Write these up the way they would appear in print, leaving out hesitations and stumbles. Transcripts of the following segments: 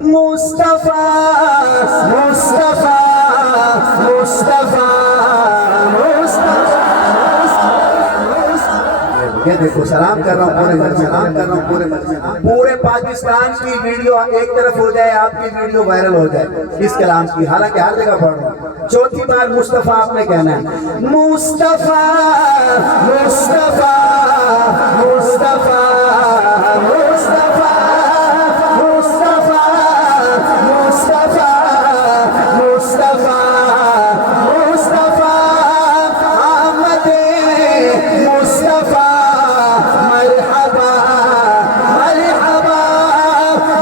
मुस्तफा मुस्तफा मुस्तफा ये देखो सलाम कर रहा हूँ पूरे घर, सलाम कर रहा हूँ पूरे पूरे पाकिस्तान की वीडियो एक तरफ हो जाए, आपकी वीडियो वायरल हो जाए इस कलाम की। हालांकि हर जगह पढ़ रहा हूँ। चौथी बार मुस्तफा आपने कहना है, मुस्तफा मुस्तफा मुस्तफा मुस्तफा मुस्तफा मुस्तफा मुस्तफा मुस्तफा आमदे मुस्तफा मरहबा मरहबा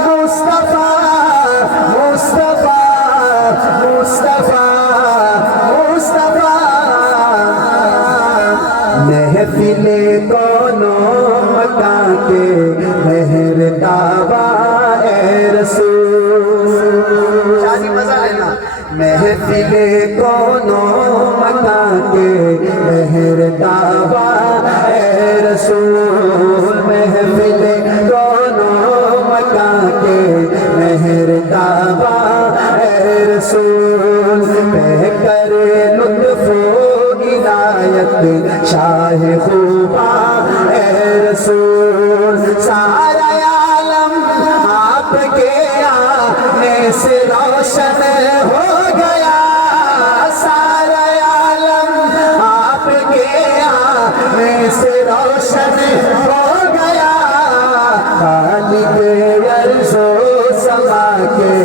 मुस्तफा मुस्तफा मुस्तफा मुस्तफा महफिले कोनो मका के मेहर दावा ए रसूल। शादी मजा लेना। महफिले कोनो मका के मेहर दावा ए रसूल। महफिले कोनो मका के मेहर दावा ए रसूल। कह करे लुत्फो इनायत शाह खूबा ए रसूल। सारा आलम आपके आने से रोशन हो गया। सारा आलम आपके आने से रोशन हो गया। खालिक अर्ज़ो समा के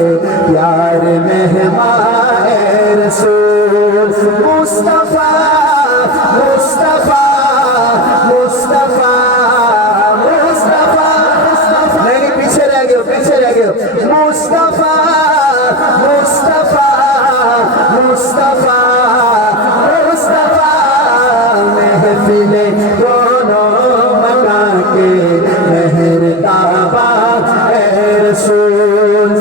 प्यार मेहमान ए रसूल। मुस्तफा मुस्तफा मुस्तफा मुस्तफा नहीं, पीछे रह गए, पीछे रह गए। मुस्तफा मुस्तफा मुस्तफा मुस्तफा महफिले दोनों मका के मेहर दावा ए रसूल।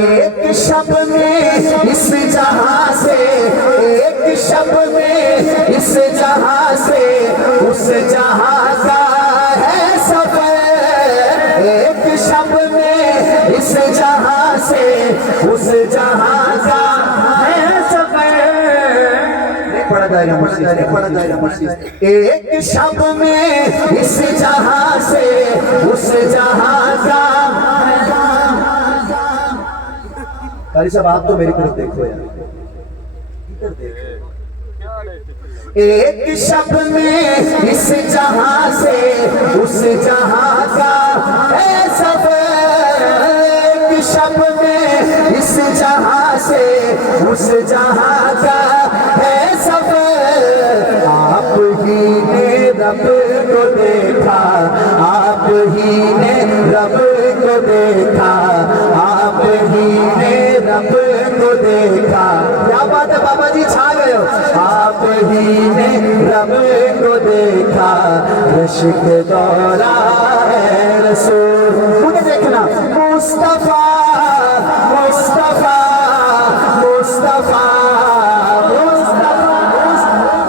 एक शब में इस जहां से, एक शब में इस जहां से उस जहां का है सफर। एक शब में इस जहां से उस जहां का है सफर। नहीं पढ़ा जाएगा मस्जिद, नहीं पढ़ा जाएगा मस्जिद। एक शब में इस जहां से उस जहां का। कारी साहब आप तो मेरी तरफ देखो यार, इधर देखो। एक शब में इस जहां से उस जहां का है सफर। एक शब में इस जहां से उस जहां का है सफर। आप ही ने रब को देखा, आप ही ने रब को देखा, आप ही ने रब को देखा। क्या बात है बाबा जी, छा गए हो। आप ही ने रब को देखा, रश्क दौरा है रसूल। मुझे देखना मुस्तफा मुस्तफा मुस्तफा मुस्तफा।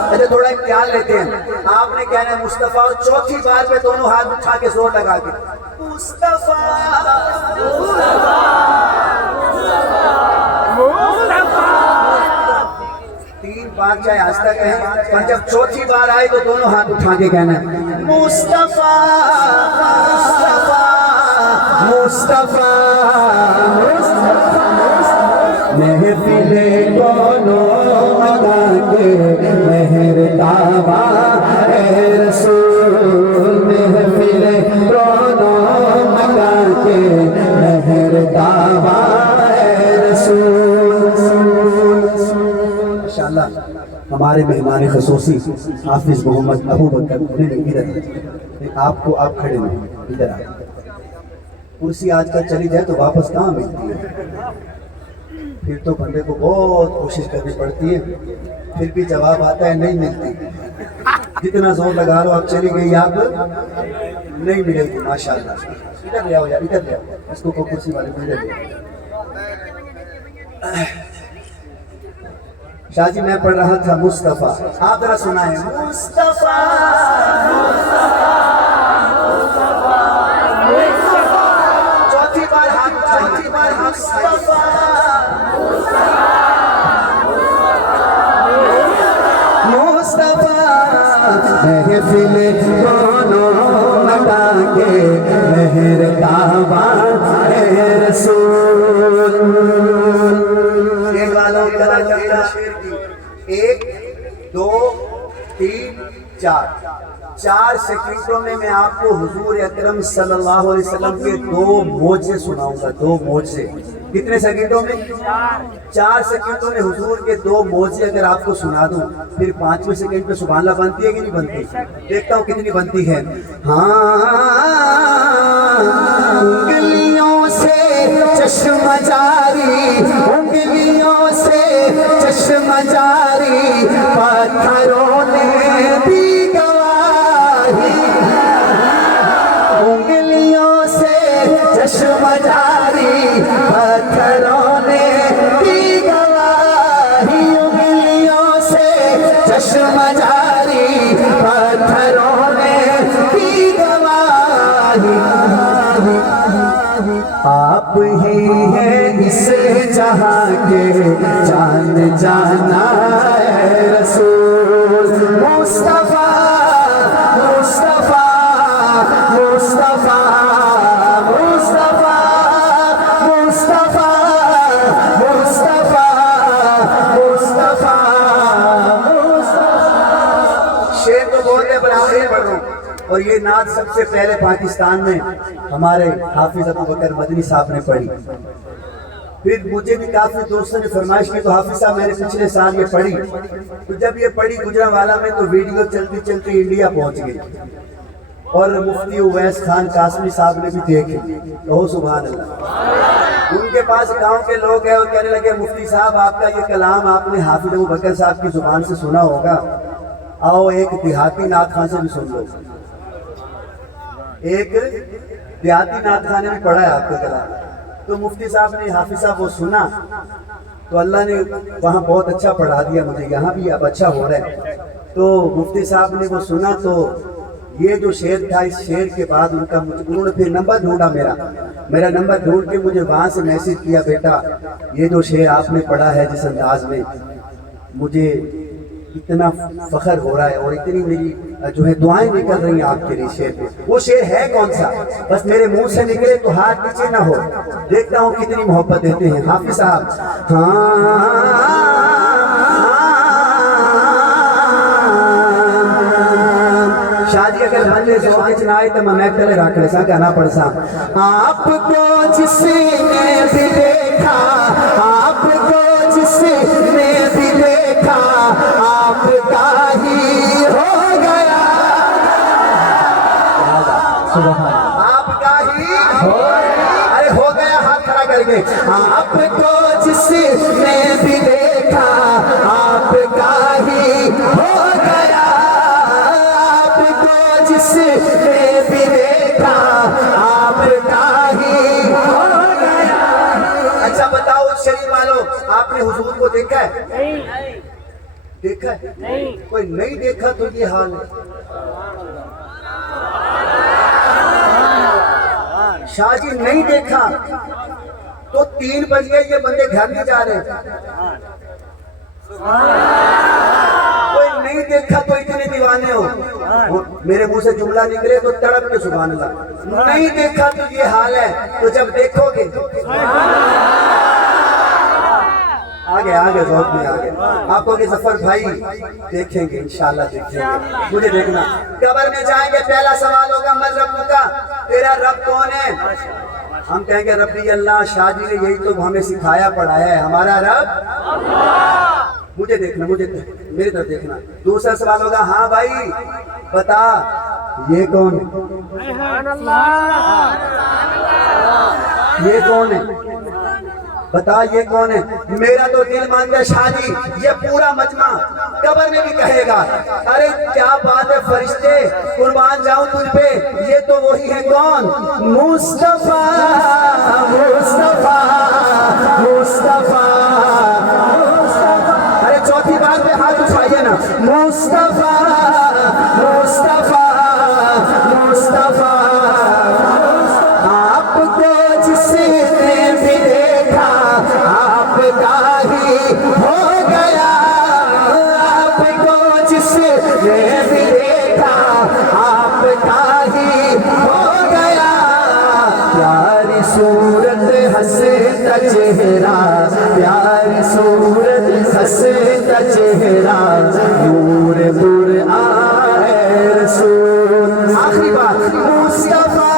अच्छा थोड़ा ख्याल लेते हैं। आपने कहना है मुस्तफा, और चौथी बार पे दोनों हाथ उठा के जोर लगा के मुस्तफा मुस्तफा तीन बार चाहे आज तक है, पर जब चौथी बार आए तो दोनों हाथ उठा के कहना है मुस्तफा मुस्तफा मुस्तफा मुस्तफा। महफिले कोनो मका के मेहर दावा ए रसूल। महफिले कोनो मका के मेहर दावा ए रसूल। इंशाअल्लाह हमारे मेहमान खसूसी हाफिज मोहम्मद अबू बकर इधर आपको, आप खड़े हो इधर आ। कुर्सी आजकल चली जाए तो वापस कहाँ मिलती है, फिर तो बंदे को बहुत कोशिश करनी पड़ती है, फिर भी जवाब आता है नहीं मिलती। जितना जोर लगा लो, आप चली गई, आप नहीं मिलेगी। माशाल्लाह इधर ले आओ यार, इधर ले आओ इसको, कुर्सी वाले को इधर ले आओ। शाहजी मैं पढ़ रहा था मुस्तफा, आप जरा सुनाए मुस्तफा मुस्तफा मुस्तफा। चौथी बार हाथ उठाइए। 4 सेकंडों में मैं आपको हुजूर अकरम सल्लल्लाहु अलैहि वसल्लम के 2 मोज़े सुनाऊंगा। 2 मोज़े। कितने सेकंडों में? 4 सेकंडों में हुजूर के 2 मोज़े अगर आपको सुना दूं, फिर 5वें सेकंड पे सुभान अल्लाह बनती है कि नहीं बनती? देखता हूँ कितनी बनती है। उंगलियों से चश्मा जारी, उंगलियों से चश्मा जारी, पत्थरों ने दी गवाही। उंगलियों से चश्मा जारी, पत्थरों ने दी गवाही। उंगलियों से चश्मा जारी, पत्थरों ने दी गवाही। आप ही हैं इस जहां के जान जाना है रसूल मुस्तफा मुस्तफा मुस्तफा मुस्तफा मुस्तफा मुस्तफा मुस्तफा मुस्तफा। शेर तो बोलने बराबर पढ़ रहा हूँ। और ये नात सबसे पहले पाकिस्तान में हमारे हाफिज अबू बकर मदनी साहब ने पढ़ी। फिर मुझे भी काफी दोस्तों ने फरमाइश की तो हाफिज साहब मैंने पिछले साल ये पढ़ी। तो जब ये पढ़ी गुजरांवाला में तो वीडियो चलती चलती इंडिया पहुंच गई और मुफ्ती उवैस खान कासमी साहब ने भी देखी। तो सुभान अल्लाह। उनके पास गांव के लोग हैं और कहने लगे मुफ्ती साहब आपका ये कलाम आपने हाफिज अबू बकर साहब की जुबान से सुना होगा, आओ एक देहाती नात खान से भी सुन लो। एक देहाती नात खाने में पढ़ा है आपका कलाम। तो मुफ्ती साहब ने हाफिज साहब वो सुना तो अल्लाह ने वहाँ बहुत अच्छा पढ़ा दिया मुझे, यहाँ भी अब अच्छा हो रहा है। तो मुफ्ती साहब ने वो सुना तो ये जो शेर था, इस शेर के बाद उन्होंने फिर नंबर ढूंढा मेरा नंबर ढूंढ के मुझे वहाँ से मैसेज किया, बेटा ये जो शेर आपने पढ़ा है जिस अंदाज में, मुझे इतना फख्र हो रहा है और इतनी मेरी जो है दुआएं निकल रही हैं आपके लिए शेर पे। वो शेर है कौन सा? बस मेरे मुंह से निकले तो हाथ नीचे ना हो। देखता हूँ कितनी मोहब्बत देते हैं हाफिज साहब। शादी अगर बंदे सोच ना आए तो मैं कल रख ले सा गाना पढ़ सा। आपको जिसने भी देखा, आपको जिसने भी देखा, आपका ही हो गया। आपका ही हो गया। अरे हो गया हाथ खड़ा करके। आपको जिसने भी देखा, आपका ही हो गया। आपको जिसने भी देखा, आपका ही हो गया। अच्छा बताओ शरीफ वालों, आपने हुजूर को देखा है? नहीं। देखा है? नहीं। कोई नहीं देखा तो ये हाल है। शाहजी नहीं देखा तो 3 बज गए, ये बंदे घर नहीं जा रहे। कोई नहीं देखा तो इतने दीवाने हो। मेरे मुंह से जुमला निकले तो तड़प के सुभान अल्लाह। नहीं देखा तो ये हाल है, तो जब देखोगे आगे जौक में आगे आपको कि जफर भाई देखेंगे, इंशाल्लाह देखेंगे। मुझे देखना कब्र में जाएंगे, पहला सवाल होगा मन रब्बु का, तेरा रब कौन है? हम कहेंगे रब्बी अल्लाह। शाहजी ने यही तो हमें सिखाया पढ़ाया है, हमारा रब। मुझे देखना, मेरी तरफ देखना। दूसरा सवाल होगा हाँ भाई बता ये कौन है? ये कौन है? बता ये कौन है? मेरा तो दिल मानता है शाहजी ये पूरा मजमा कब्र में भी कहेगा अरे क्या बात है फरिश्ते, कुर्बान जाऊं तुझ पे, ये तो वही है कौन? मुस्तफा मुस्तफा मुस्तफा। अरे चौथी बात पे हाथ उठाइए ना। मुस्तफा मुस्तफा मुस्तफा। आपको जिसने भी देखा, आपका ही हो गया। आपको जिसने भी देखा, आपका ही हो गया। प्यारी सूरत हंसता चेहरा, प्यारी सूरत हंसता चेहरा, नूर नूर आए रसूल। मुस्तफा